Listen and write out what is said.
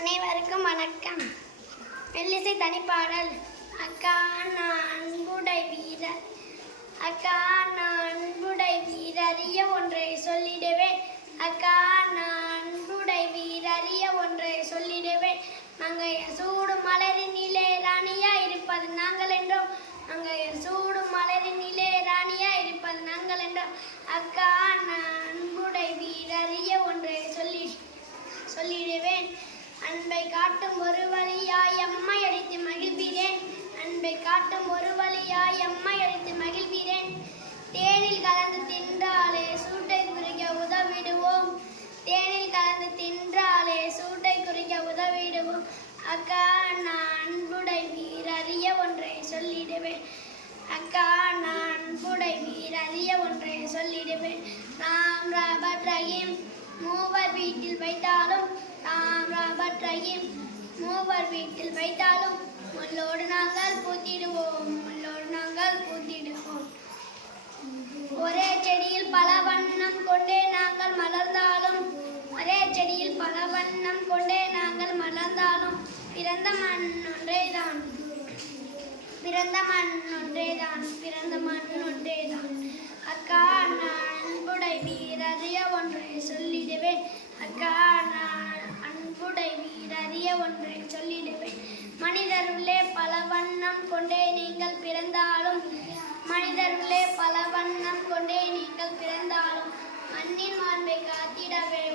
அனைவருக்கும் வணக்கம். மெல்லிசை தனிப்பாடல். அக்கா நான் அன்புடை வீரர். அக்கா நான் அன்புடை வீரறிய ஒன்றை சொல்லிடுவேன். அக்கா நான் அன்புடை வீரறிய ஒன்றை சொல்லிடுவேன். நாங்கள் சூடும் மலரினிலே ராணியா இருப்பது நாங்கள் என்றோம். நாங்கள் சூடும் மலரினிலே ராணியா இருப்பது நாங்கள் என்றோம். அக்கா நான் அன்புடை வீரறிய ஒன்றை சொல்லி சொல்லிடுவேன். அன்பை காட்டும் ஒரு வழியாய் எம்மை அடித்து மகிழ்கிறேன். அன்பை காட்டும் ஒரு வழியாய் எம்மை அழைத்து மகிழ்கிறேன். தேனில் கலந்து தின்றாலே சூட்டை குறிக்க உதவிடுவோம். தேனில் கலந்து தின்றாலே சூட்டை குறிக்க உதவிடுவோம். அக்கா நான் அன்புடை அறிய ஒன்றை சொல்லிடுவேன். அக்கா நான் அன்புடை அறிய ஒன்றை சொல்லிடுவேன். ராம் ராபர்ட் ரஹீம் மூவர் வீட்டில் வைத்தாலும் ராம் ராபர்ட் ரஹீம் மூவர் வீட்டில் வைத்தாலும் முள்ளோடு நாங்கள் பூத்திடுவோம் முள்ளோடு நாங்கள் பூத்திடுவோம். ஒரே செடியில் பல வண்ணம் கொண்டே நாங்கள் மலர்ந்தாலும் ஒரே செடியில் பல வண்ணம் கொண்டே நாங்கள் மலர்ந்தாலும் பிறந்த மண் ஒன்றே தான் பிறந்த மண் ஒன்றே தான் பிறந்த மண் ஒன்றே தான் அக்கா நான் அன்புடை வீரறிய ஒன்றை சொல்லிடுவேன். அக்கா நான் ஒன்றை சொல்லிடுவேன். மனிதருள்ளே பல வண்ணம் கொண்டே நீங்கள் பிறந்தாலும் மனிதருள்ளே பல வண்ணம் கொண்டே நீங்கள் பிறந்தாலும் மண்ணின் மாண்பை காத்திட வேண்டும்